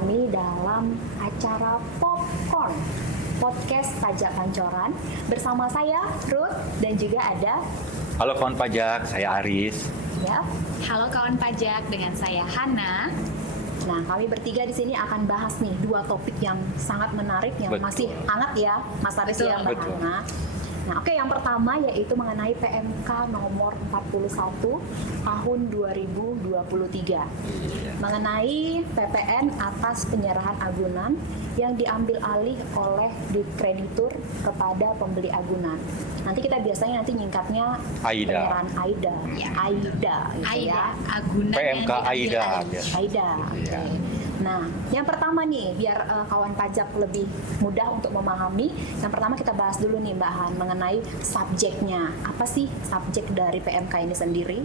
kami dalam acara Popcorn Podcast Pajak Pancoran bersama saya Ruth dan juga ada Halo kawan pajak, saya Aris. ya. Halo kawan pajak, dengan saya Hana. Nah, kami bertiga di sini akan bahas nih dua topik yang sangat menarik yang Betul. masih hangat ya, Mas Aris Betul, ya, Mbak betul. Hana. Nah, oke, yang pertama yaitu mengenai PMK nomor 41 tahun 2023. Mengenai PPN atas penyerahan agunan yang diambil alih oleh kreditur kepada pembeli agunan. Nanti kita biasanya nyingkatnya AIDA. penyerahan AIDA. Ya. AIDA gitu Aida, ya. agunan PMK yang diambil Aida. alih. AIDA. Oke. Iya. Nah, yang pertama nih, biar kawan pajak lebih mudah untuk memahami, yang pertama kita bahas dulu nih Mbak Han mengenai subjeknya. Apa sih subjek dari PMK ini sendiri?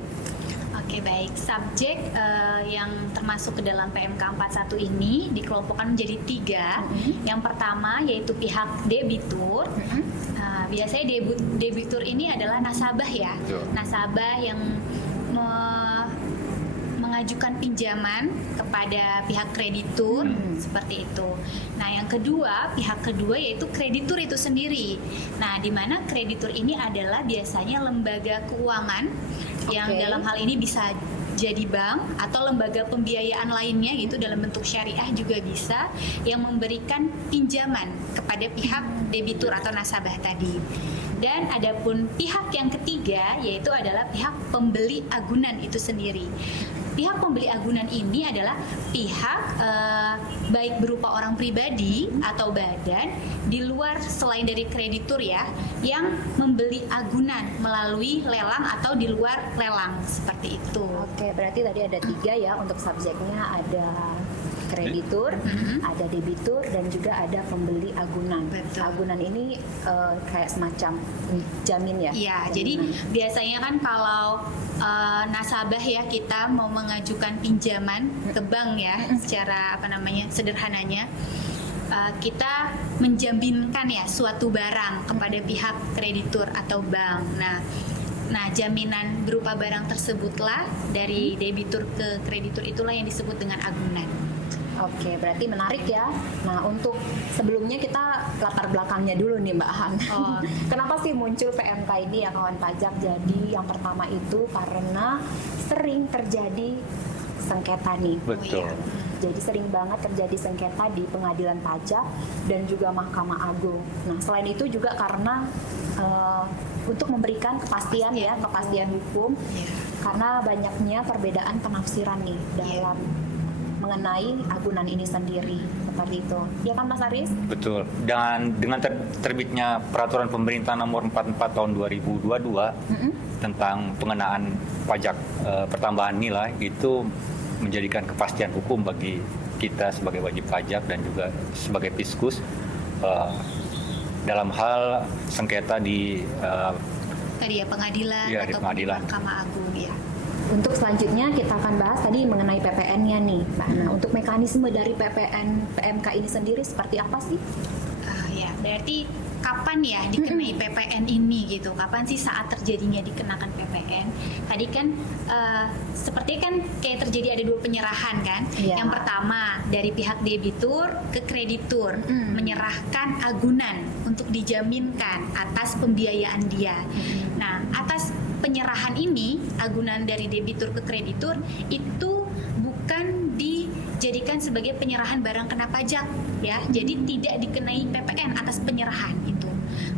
Oke, baik. Subjek yang termasuk ke dalam PMK 41 ini dikelompokkan menjadi 3. Yang pertama yaitu pihak debitur. Biasanya debitur ini adalah nasabah ya. Betul. Nasabah yang mengajukan pinjaman kepada pihak kreditur seperti itu. Nah, yang kedua, pihak kedua yaitu kreditur itu sendiri. Nah, di mana kreditur ini adalah biasanya lembaga keuangan yang Oke. dalam hal ini bisa jadi bank atau lembaga pembiayaan lainnya gitu dalam bentuk syariah juga bisa yang memberikan pinjaman kepada pihak debitur atau nasabah tadi. Dan adapun pihak yang ketiga yaitu adalah pihak pembeli agunan itu sendiri. Pihak pembeli agunan ini adalah pihak baik berupa orang pribadi atau badan di luar selain dari kreditur ya, yang membeli agunan melalui lelang atau di luar lelang seperti itu. Oke, berarti tadi ada 3 ya untuk subjeknya, ada kreditur, ada debitur, dan juga ada pembeli agunan. Betul. Agunan ini kayak semacam jamin ya? Iya, Jaminan. jadi biasanya kan kalau nasabah ya kita mau mengajukan pinjaman ke bank ya, secara sederhananya kita menjaminkan ya suatu barang kepada pihak kreditur atau bank. Nah, jaminan berupa barang tersebutlah dari debitur ke kreditur itulah yang disebut dengan agunan. Oke, berarti menarik ya. Nah, untuk sebelumnya kita latar belakangnya dulu nih Mbak Han. Oh. Kenapa sih muncul PMK ini ya kawan pajak? Jadi yang pertama itu karena sering terjadi sengketa nih. Betul. Jadi sering banget terjadi sengketa di pengadilan pajak dan juga Mahkamah Agung. Nah, selain itu juga karena untuk memberikan kepastian hukum, karena banyaknya perbedaan penafsiran nih dalam mengenai agunan ini sendiri, seperti itu. Ya kan Mas Aris? Betul. Dan dengan terbitnya peraturan pemerintah nomor 44 tahun 2022 tentang pengenaan pajak pertambahan nilai, itu menjadikan kepastian hukum bagi kita sebagai wajib pajak dan juga sebagai Fiskus dalam hal sengketa di Tadi ya pengadilan Iya, di atau pengadilan. Mahkamah Agung ya. Untuk selanjutnya kita akan bahas tadi mengenai PPN-nya nih, Mbak. Nah, untuk mekanisme dari PMK ini sendiri seperti apa sih? Ya, berarti kapan ya dikenai PPN ini gitu? Kapan sih saat terjadinya dikenakan PPN? Tadi kan seperti kan kayak terjadi ada 2 penyerahan kan? Iya. Yang pertama dari pihak debitur ke kreditur menyerahkan agunan untuk dijaminkan atas pembiayaan dia. Nah, atas penyerahan ini agunan dari debitur ke kreditur itu bukan dijadikan sebagai penyerahan barang kena pajak ya. Jadi tidak dikenai PPN atas penyerahan itu.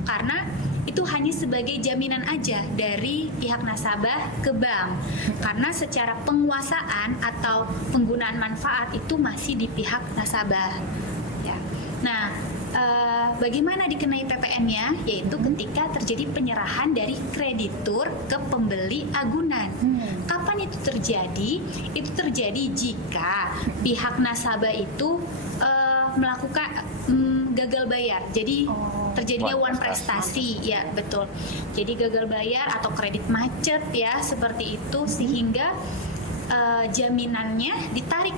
Karena itu hanya sebagai jaminan aja dari pihak nasabah ke bank. Karena secara penguasaan atau penggunaan manfaat itu masih di pihak nasabah. Ya. Nah, bagaimana dikenai PPN-nya? Yaitu ketika terjadi penyerahan dari kreditur ke pembeli agunan. Kapan itu terjadi? Itu terjadi jika pihak nasabah itu melakukan gagal bayar. Jadi terjadinya one prestasi, ya betul. Jadi gagal bayar atau kredit macet ya seperti itu, sehingga jaminannya ditarik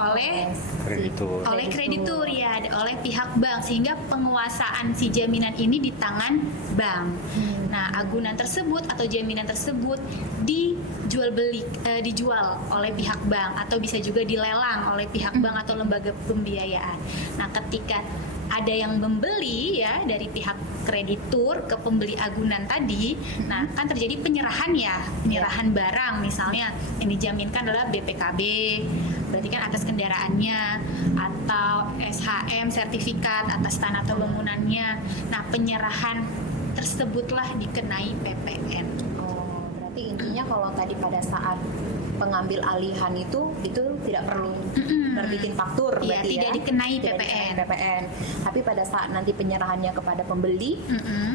oleh kreditur. kreditur ya, oleh pihak bank, sehingga penguasaan si jaminan ini di tangan bank. Nah, agunan tersebut atau jaminan tersebut dijual oleh pihak bank, atau bisa juga dilelang oleh pihak bank atau lembaga pembiayaan. Nah, ketika ada yang membeli ya dari pihak kreditur ke pembeli agunan tadi, nah kan terjadi penyerahan barang, misalnya yang dijaminkan adalah BPKB, berarti kan atas kendaraannya, atau SHM sertifikat atas tanah atau bangunannya. Nah, penyerahan tersebutlah dikenai PPN. Oh, berarti intinya kalau tadi pada saat pengambil alihan itu tidak perlu terbitin faktur, ya, berarti tidak dikenai PPN. Tapi pada saat nanti penyerahannya kepada pembeli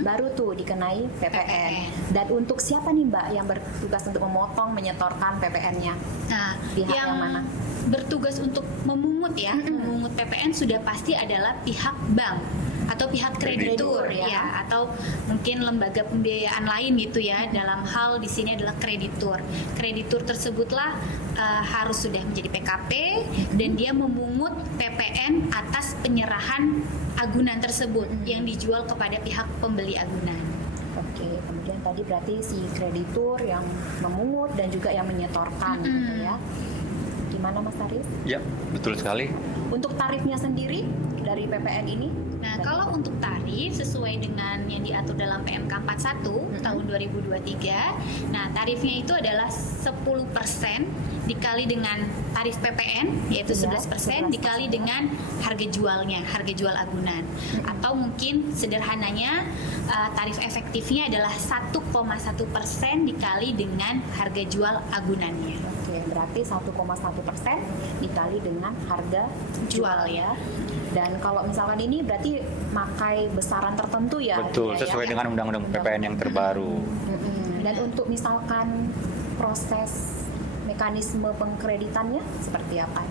baru tuh dikenai PPN. Dan untuk siapa nih Mbak yang bertugas untuk memotong, menyetorkan PPN-nya? Nah, pihak yang mana? Bertugas untuk memungut memungut PPN sudah pasti adalah pihak bank atau pihak kreditur ya, atau mungkin lembaga pembiayaan lain gitu ya. Dalam hal di sini adalah kreditur. Kreditur tersebutlah harus sudah menjadi PKP dan dia memungut PPN atas penyerahan agunan tersebut yang dijual kepada pihak pembeli agunan. Oke, kemudian tadi berarti si kreditur yang memungut dan juga yang menyetorkan gitu ya. Gimana Mas Haris? Ya, betul sekali. Untuk tarifnya sendiri dari PPN ini? Nah, kalau untuk tarif sesuai dengan yang diatur dalam PMK 41 tahun 2023, nah tarifnya itu adalah 10% dikali dengan tarif PPN yaitu 11% dikali dengan harga jualnya, harga jual agunan. Atau mungkin sederhananya tarif efektifnya adalah 1,1% dikali dengan harga jual agunannya. Oke, berarti 1,1% dikali dengan harga jual ya. Dan kalau misalkan ini berarti makai besaran tertentu ya? Betul, sesuai dengan undang-undang PPN yang terbaru. Dan untuk misalkan proses mekanisme pengkreditannya seperti apa?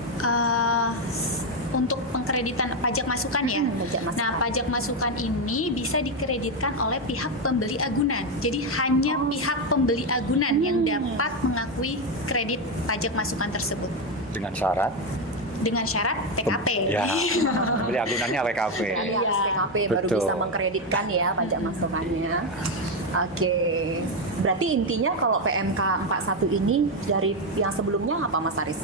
Untuk pengkreditan pajak masukan ya. Pajak masukan. Nah, pajak masukan ini bisa dikreditkan oleh pihak pembeli agunan. Jadi hanya pihak pembeli agunan yang dapat mengakui kredit pajak masukan tersebut. Dengan syarat TKP. Ya, pembeli agunannya PKP. Jadi harus TKP baru Betul. bisa mengkreditkan ya pajak masukannya. Oke, berarti intinya kalau PMK 41 ini dari yang sebelumnya apa Mas Haris?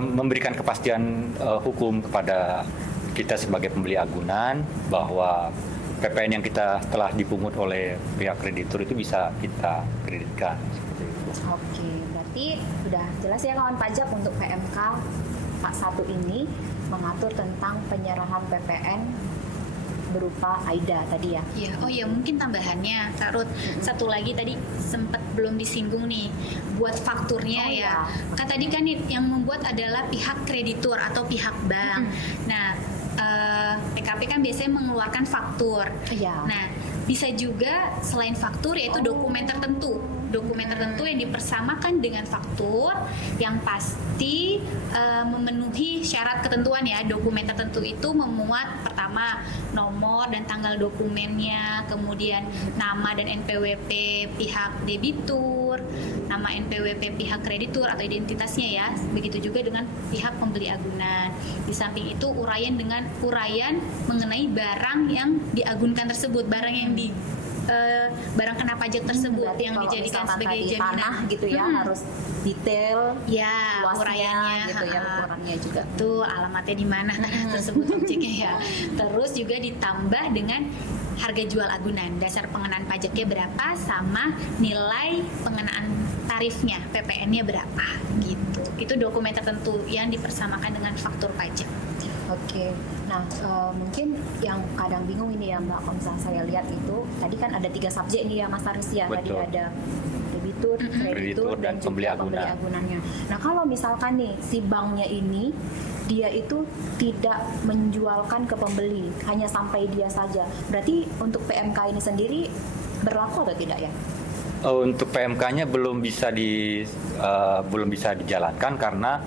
Memberikan kepastian hukum kepada kita sebagai pembeli agunan bahwa PPN yang kita telah dipungut oleh pihak kreditur itu bisa kita kreditkan. Seperti itu. Oke, berarti udah jelas ya kawan pajak untuk PMK 41 ini mengatur tentang penyerahan PPN berupa AIDA tadi ya. Ya, oh ya mungkin tambahannya Kak Ruth, satu lagi tadi sempat belum disinggung nih buat fakturnya ya. Kan tadi kan yang membuat adalah pihak kreditur atau pihak bank. Nah, PKP kan biasanya mengeluarkan faktur. Iya. Nah, bisa juga selain faktur yaitu dokumen tertentu. Dokumen tertentu yang dipersamakan dengan faktur yang pasti memenuhi syarat ketentuan ya. Dokumen tertentu itu memuat pertama nomor dan tanggal dokumennya, kemudian nama dan NPWP pihak debitur, nama NPWP pihak kreditur atau identitasnya ya. Begitu juga dengan pihak pembeli agunan. Di samping itu uraian mengenai barang yang diagunkan tersebut, barang yang barang kena pajak tersebut yang dijadikan sebagai jaminan tanah gitu ya, harus detail ya uraiannya gitu ya, ukurannya juga tuh alamatnya di mana tersebut objeknya ya. Terus juga ditambah dengan harga jual agunan, dasar pengenaan pajaknya berapa sama nilai pengenaan tarifnya, PPN-nya berapa gitu. Itu dokumen tertentu yang dipersamakan dengan faktur pajak. Oke, nah mungkin yang kadang bingung ini ya Mbak, kalau misalnya saya lihat itu tadi kan ada 3 subjek nih ya Mas Haris ya. Tadi Betul. ada debitur, kreditur dan pembeli juga pembeli agunan. agunannya. Nah kalau misalkan nih si banknya ini dia itu tidak menjualkan ke pembeli, hanya sampai dia saja, berarti untuk PMK ini sendiri berlaku atau tidak ya? Untuk PMK-nya belum bisa dijalankan karena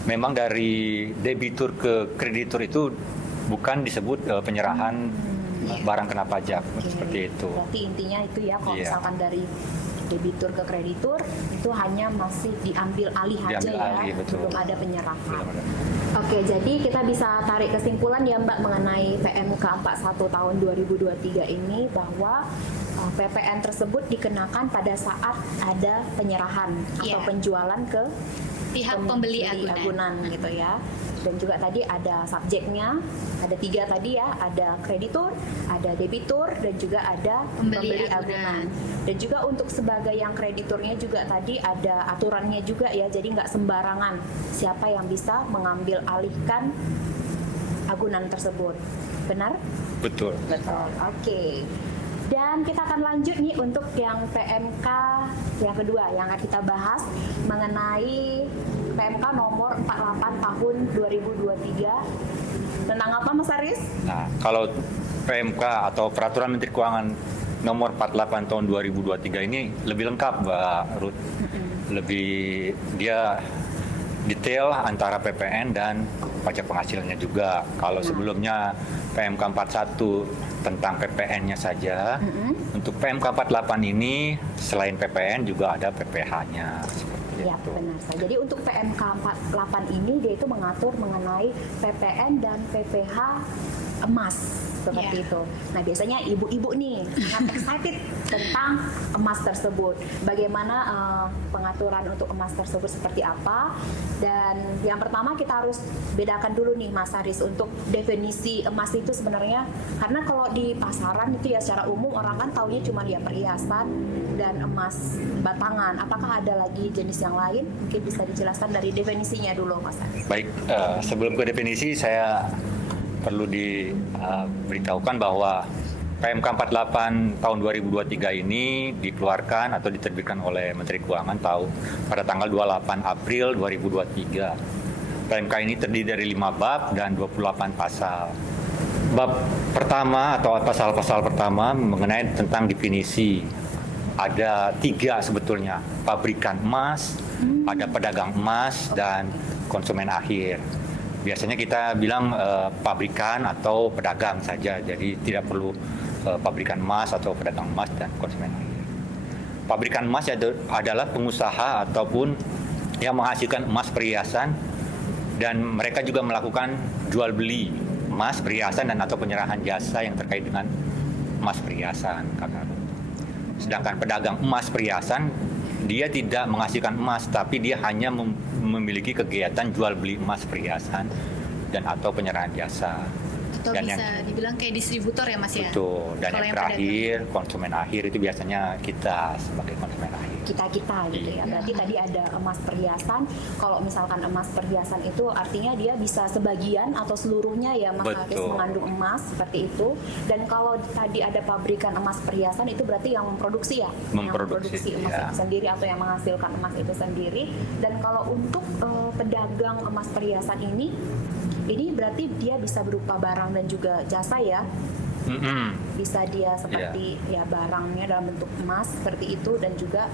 memang dari debitur ke kreditur itu bukan disebut penyerahan barang kena pajak. Oke. Seperti itu. Berarti intinya itu ya kalau Iya. misalkan dari debitur ke kreditur itu hanya masih diambil alih aja ya, belum ada penyerahan. Oke, jadi kita bisa tarik kesimpulan ya Mbak mengenai PMK 41 tahun 2023 ini bahwa PPN tersebut dikenakan pada saat ada penyerahan atau penjualan ke pihak pembeli agunan gitu ya. Dan juga tadi ada subjeknya, ada 3 tadi ya, ada kreditur, ada debitur, dan juga ada pembeli agunan. Dan juga untuk sebagai yang krediturnya juga tadi ada aturannya juga ya, jadi nggak sembarangan siapa yang bisa mengambil alihkan agunan tersebut. Benar? Betul. Betul. Oke. Dan kita akan lanjut nih untuk yang PMK yang kedua yang akan kita bahas mengenai PMK nomor 48 tahun 2023. Tentang apa Mas Aris? Nah, kalau PMK atau Peraturan Menteri Keuangan nomor 48 tahun 2023 ini lebih lengkap Mbak Ruth. Lebih dia detail antara PPN dan pajak penghasilannya juga. Kalau sebelumnya PMK 41 tentang PPN-nya saja, untuk PMK 48 ini selain PPN juga ada PPH-nya. Ya, benar. Jadi untuk PMK 48 ini dia itu mengatur mengenai PPN dan PPH emas seperti itu. Nah, biasanya ibu-ibu nih sangat excited tentang emas tersebut. Bagaimana pengaturan untuk emas tersebut seperti apa? Dan yang pertama kita harus bedakan dulu nih Mas Haris untuk definisi emas itu sebenarnya, karena kalau di pasaran itu ya secara umum orang kan taunya cuma ya perhiasan dan emas batangan. Apakah ada lagi jenis yang lain? Mungkin bisa dijelaskan dari definisinya dulu Mas Haris. Baik, sebelum ke definisi saya perlu diberitahukan bahwa PMK 48 tahun 2023 ini dikeluarkan atau diterbitkan oleh Menteri Keuangan pada tanggal 28 April 2023. PMK ini terdiri dari 5 bab dan 28 pasal. Bab pertama atau pasal-pasal pertama mengenai tentang definisi. Ada 3 sebetulnya, pabrikan emas, ada pedagang emas, dan konsumen akhir. Biasanya kita bilang pabrikan atau pedagang saja, jadi tidak perlu pabrikan emas atau pedagang emas dan konsumen akhir. Pabrikan emas adalah pengusaha ataupun yang menghasilkan emas perhiasan, dan mereka juga melakukan jual beli emas perhiasan dan atau penyerahan jasa yang terkait dengan emas perhiasan. Sedangkan pedagang emas perhiasan dia tidak menghasilkan emas, tapi dia hanya memiliki kegiatan jual beli emas perhiasan dan atau penyerahan jasa. Atau dan bisa dibilang kayak distributor ya Mas ya? Betul. Dan yang terakhir konsumen akhir itu biasanya kita sebagai konsumen akhir. Kita gitu ya. Berarti tadi ada emas perhiasan. Kalau misalkan emas perhiasan itu artinya dia bisa sebagian atau seluruhnya ya Mas Haris mengandung emas seperti itu. Dan kalau tadi ada pabrikan emas perhiasan itu berarti yang memproduksi ya, memproduksi emas itu sendiri atau yang menghasilkan emas itu sendiri. Dan kalau untuk pedagang emas perhiasan ini berarti dia bisa berupa barang dan juga jasa ya. Bisa dia seperti ya barangnya dalam bentuk emas seperti itu, dan juga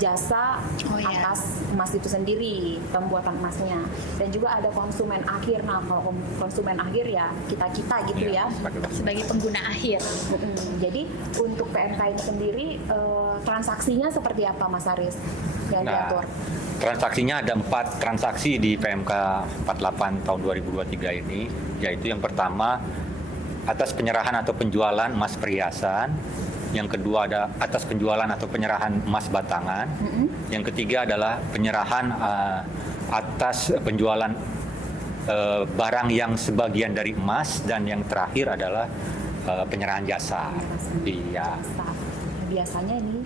jasa atas emas itu sendiri, pembuatan emasnya. Dan juga ada konsumen akhir. Nah, kalau konsumen akhir ya kita gitu ya sebagai pengguna akhir. Jadi untuk PMK ini sendiri transaksinya seperti apa Mas Haris yang diatur? Transaksinya ada 4 transaksi di PMK 48 tahun 2023 ini, yaitu yang pertama atas penyerahan atau penjualan emas perhiasan, yang kedua ada atas penjualan atau penyerahan emas batangan, yang ketiga adalah penyerahan atas penjualan barang yang sebagian dari emas, dan yang terakhir adalah penyerahan jasa. Iya. Biasanya ini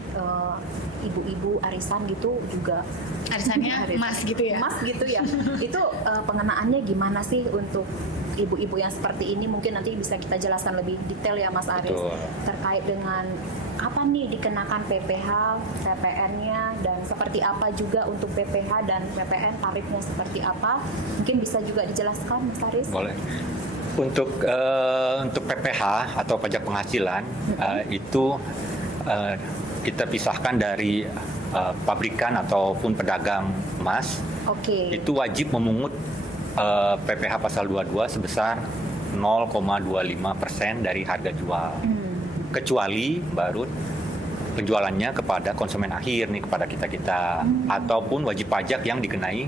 ibu-ibu arisan gitu juga arisannya emas gitu ya? Emas gitu ya. Itu pengenaannya gimana sih untuk ibu-ibu yang seperti ini? Mungkin nanti bisa kita jelaskan lebih detail ya Mas Aris. Terkait dengan apa nih dikenakan PPH, PPN-nya, dan seperti apa juga untuk PPH dan PPN tarifnya seperti apa? Mungkin bisa juga dijelaskan Mas Aris. Boleh. Untuk PPH atau pajak penghasilan itu kita pisahkan dari pabrikan ataupun pedagang emas. Itu wajib memungut PPH pasal 22 sebesar 0,25% dari harga jual. Kecuali baru penjualannya kepada konsumen akhir nih, kepada kita-kita, ataupun wajib pajak yang dikenai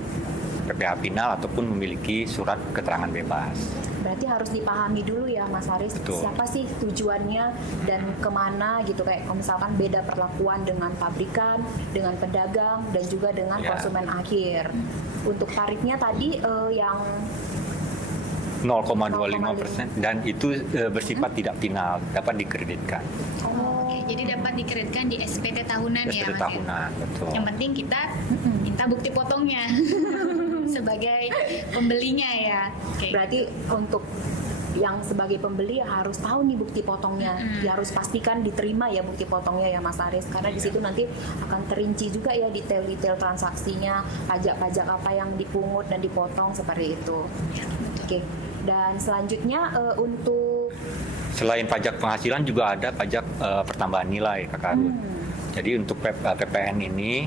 PPh final ataupun memiliki surat keterangan bebas. Berarti harus dipahami dulu ya Mas Haris, Betul. siapa sih tujuannya dan kemana gitu, kayak kalau misalkan beda perlakuan dengan pabrikan, dengan pedagang, dan juga dengan Ya. konsumen akhir. Untuk tarifnya tadi yang 0,25% dan itu bersifat tidak final, dapat dikreditkan. Oke, jadi dapat dikreditkan di SPT tahunan ya SPT Mas. tahunan, betul. Yang penting kita minta bukti potongnya sebagai pembelinya ya. Oke. berarti untuk yang sebagai pembeli ya harus tahu nih bukti potongnya, ya harus pastikan diterima ya bukti potongnya ya Mas Haris, karena di situ nanti akan terinci juga ya detail-detail transaksinya, pajak-pajak apa yang dipungut dan dipotong seperti itu. Oke, dan selanjutnya untuk Selain pajak penghasilan juga ada pajak pertambahan nilai Kakak Ruth. Jadi untuk PPN ini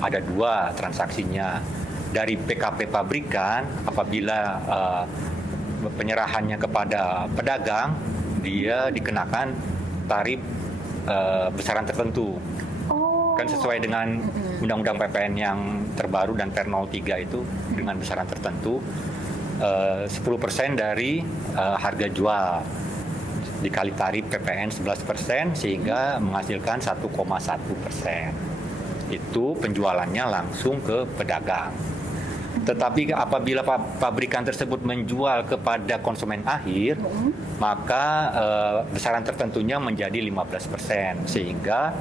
ada 2 transaksinya. Dari PKP pabrikan, apabila penyerahannya kepada pedagang, dia dikenakan tarif besaran tertentu. Kan sesuai dengan Undang-Undang PPN yang terbaru dan Per 03 itu dengan besaran tertentu, 10% dari harga jual dikali tarif PPN 11% sehingga menghasilkan 1,1%. Itu penjualannya langsung ke pedagang. Tetapi apabila pabrikan tersebut menjual kepada konsumen akhir, maka besaran tertentunya menjadi 15%, sehingga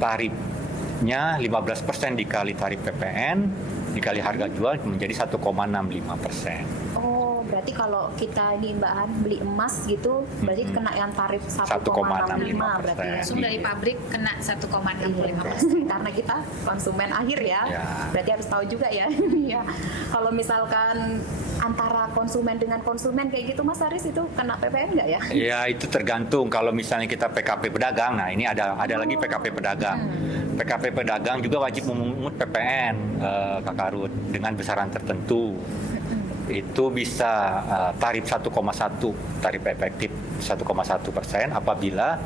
tarifnya 15% dikali tarif PPN dikali harga jual menjadi 1,65%. oh berarti kalau kita ini Mbak Han beli emas gitu, berarti kena yang tarif 1,65 berarti ya. Langsung dari pabrik kena 1,65%. Karena kita konsumen akhir ya, Ya. berarti harus tahu juga ya. Ya. Kalau misalkan antara konsumen dengan konsumen kayak gitu Mas Haris, itu kena PPN nggak ya? Ya, itu tergantung. Kalau misalnya kita PKP pedagang, nah ini ada lagi PKP pedagang. PKP pedagang juga wajib memungut PPN, Kakak Ruth, dengan besaran tertentu. Itu bisa tarif 1,1, tarif efektif 1,1% apabila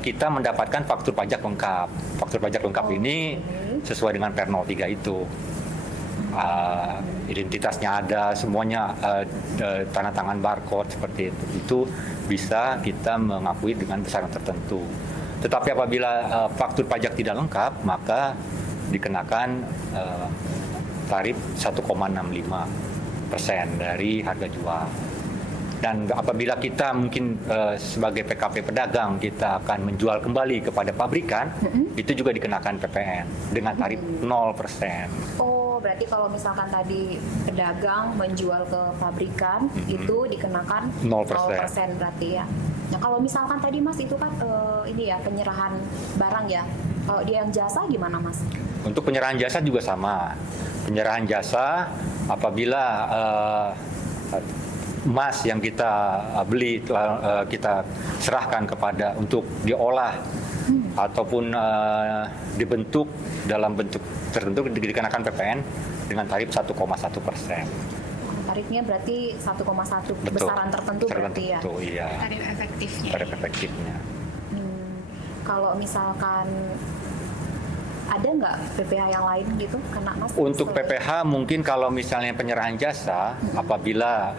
kita mendapatkan faktur pajak lengkap. Faktur pajak lengkap ini sesuai dengan Per 03 itu. Identitasnya ada, semuanya tanda tangan barcode seperti itu. Itu bisa kita mengakui dengan besaran tertentu. Tetapi apabila faktur pajak tidak lengkap, maka dikenakan tarif 1,65% dari harga jual. Dan apabila kita mungkin sebagai PKP pedagang kita akan menjual kembali kepada pabrikan, itu juga dikenakan PPN dengan tarif 0%. Oh, berarti kalau misalkan tadi pedagang menjual ke pabrikan, itu dikenakan 0% berarti ya. Nah, kalau misalkan tadi Mas itu kan ini ya penyerahan barang ya. Kalau dia yang jasa gimana Mas? Untuk penyerahan jasa juga sama. Penyerahan jasa apabila emas yang kita beli kita serahkan kepada untuk diolah ataupun dibentuk dalam bentuk tertentu dikenakan PPN dengan tarif 1,1%. Tarifnya berarti 1,1 besaran tertentu berarti ya. Iya. Tarif efektifnya. Tarif efektifnya. Kalau misalkan ada nggak PPh yang lain gitu kena Mas? Untuk Selain- PPh mungkin kalau misalnya penyerahan jasa apabila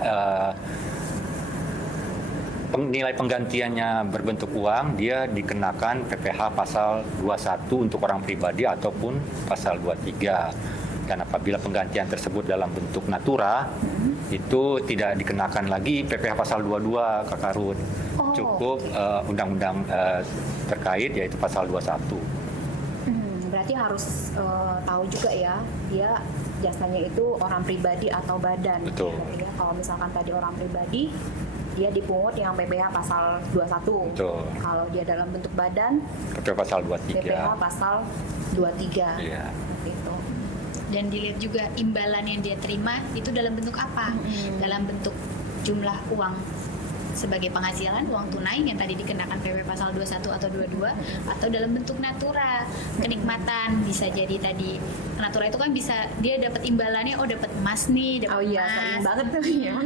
nilai penggantiannya berbentuk uang, dia dikenakan PPh pasal 21 untuk orang pribadi ataupun pasal 23. Dan apabila penggantian tersebut dalam bentuk natura, itu tidak dikenakan lagi PPh pasal 22, Kakak Ruth. Cukup undang-undang terkait yaitu pasal 21. Berarti harus tahu juga ya, dia jasanya itu orang pribadi atau badan. Betul. Ya, kalau misalkan tadi orang pribadi, dia dipungut yang PPh pasal 21. Betul. Kalau dia dalam bentuk badan, PPh pasal 23. PPh pasal 23. Iya. Gitu. Dan dilihat juga imbalan yang dia terima itu dalam bentuk apa? Dalam bentuk jumlah uang sebagai penghasilan, uang tunai yang tadi dikenakan PP pasal 21 atau 22, atau dalam bentuk natura, kenikmatan. Bisa jadi tadi natura itu kan bisa dia dapat imbalannya, dapat emas nih, dapat Oh iya, emas, sering banget tuh ya.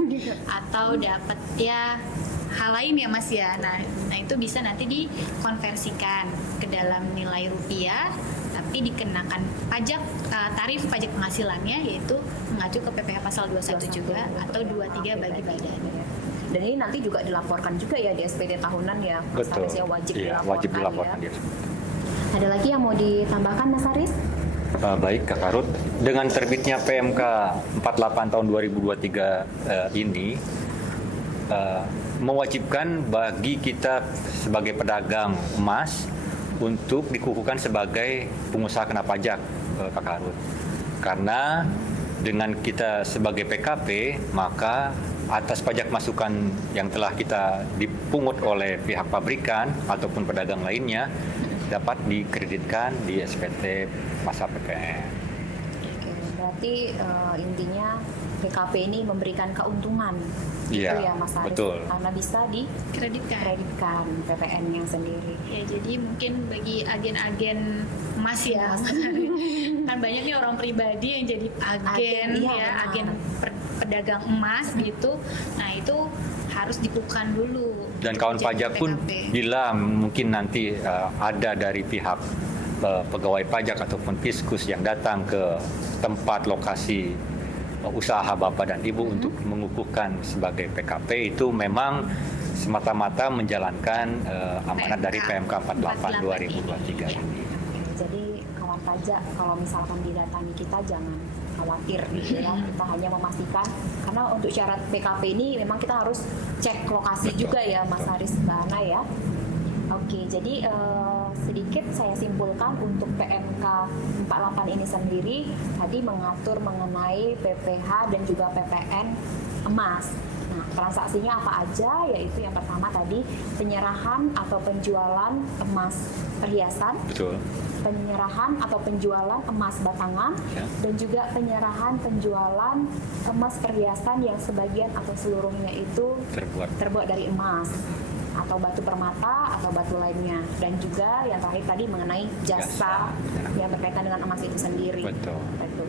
atau dapat ya hal lain ya Mas ya. Nah itu bisa nanti dikonversikan ke dalam nilai rupiah, tapi dikenakan pajak tarif pajak penghasilannya, yaitu mengacu ke PPh pasal 21 juga atau 23 bagi badan. Dan ini nanti juga dilaporkan juga ya di SPT tahunan ya, Mas Betul. Haris ya, wajib Iya, dilaporkan, wajib dilaporkan ya. dia. Ada lagi yang mau ditambahkan Mas Haris? Baik Kak Karut, dengan terbitnya PMK 48 tahun 2023 ini mewajibkan bagi kita sebagai pedagang emas untuk dikukuhkan sebagai pengusaha kena pajak, Kak Karut. Karena dengan kita sebagai PKP, maka atas pajak masukan yang telah kita dipungut oleh pihak pabrikan ataupun pedagang lainnya dapat dikreditkan di SPT masa PPN. Oke, berarti intinya PKP ini memberikan keuntungan, Iya, gitu ya Mas Haris, betul. karena bisa dikreditkan PPN-nya sendiri. Ya, jadi mungkin bagi agen-agen emas ya, kan banyak nih orang pribadi yang jadi agen Iya, ya, benar. agen pedagang emas gitu. Nah itu harus dikukuhkan dulu. Dan kawan Jadi pajak pun PKP. bila mungkin nanti ada dari pihak pegawai pajak ataupun Fiskus yang datang ke tempat lokasi usaha Bapak dan Ibu untuk mengukuhkan sebagai PKP, itu memang semata-mata menjalankan amanat dari PMK 48 2023 ini. Jadi kawan pajak kalau misalkan didatangi kita jangan khawatir gitu ya, kita hanya memastikan, karena untuk syarat PKP ini memang kita harus cek lokasi juga ya Mas Haris, Mbak Ana ya. Oke, jadi sedikit saya simpulkan untuk PMK 48 ini sendiri tadi mengatur mengenai PPh dan juga PPN emas. Nah, transaksinya apa aja? Yaitu yang pertama tadi penyerahan atau penjualan emas perhiasan, Betul. penyerahan atau penjualan emas batangan, Ya. dan juga penyerahan penjualan emas perhiasan yang sebagian atau seluruhnya itu terbuat dari emas atau batu permata atau batu lainnya, dan juga yang terakhir tadi mengenai jasa yang berkaitan dengan emas itu sendiri. Betul. Betul.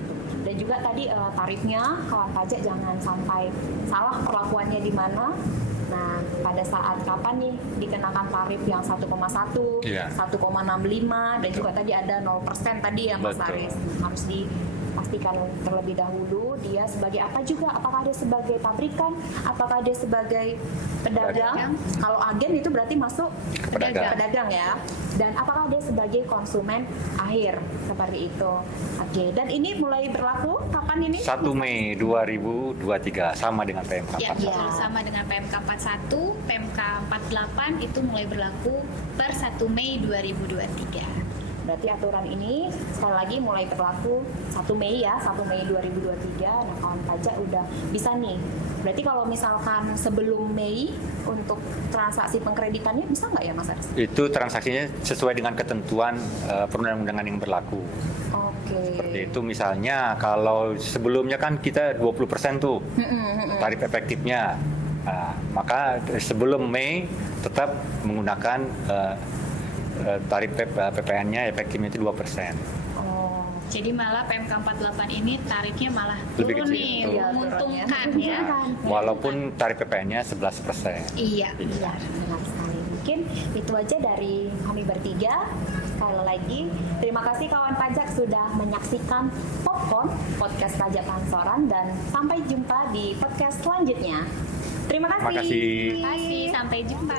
Dan juga tadi tarifnya kawan pajak jangan sampai salah perlakuannya di mana. Nah, pada saat kapan nih dikenakan tarif yang 1,1, Iya. 1,65, dan juga tadi ada 0% tadi ya Mas Betul. Haris. Harus dipastikan terlebih dahulu dia sebagai apa juga, apakah dia sebagai pabrikan, apakah dia sebagai pedagang. Kalau agen itu berarti masuk pedagang ya. Dan apakah dia sebagai konsumen akhir, seperti itu. Oke, dan ini mulai berlaku kapan ini? 1 Mei 2023 sama dengan PMK 48. Ya, betul. Sama dengan PMK 41, PMK 48 itu mulai berlaku per 1 Mei 2023. Berarti aturan ini sekali lagi mulai berlaku 1 Mei ya, 1 Mei 2023. Nah, kawan pajak udah bisa nih. Berarti kalau misalkan sebelum Mei untuk transaksi pengkreditannya bisa nggak ya Mas Aris? Itu transaksinya sesuai dengan ketentuan perundang-undangan yang berlaku. Oke. Seperti itu, misalnya kalau sebelumnya kan kita 20% tuh tarif efektifnya. Nah, maka sebelum Mei tetap menggunakan tarif PPN-nya efektifnya itu 2%. Oh, Jadi malah PMK 48 ini tarifnya malah Lebih turun kecil, nih, betul. menguntungkan ya. Walaupun tarif PPN-nya 11%. Iya. iya, benar sekali. Mungkin itu aja dari kami bertiga. Sekali lagi, terima kasih kawan pajak sudah menyaksikan Popcorn, podcast pajak kantoran, dan sampai jumpa di podcast selanjutnya. Terima kasih. Terima kasih. Terima kasih, sampai jumpa.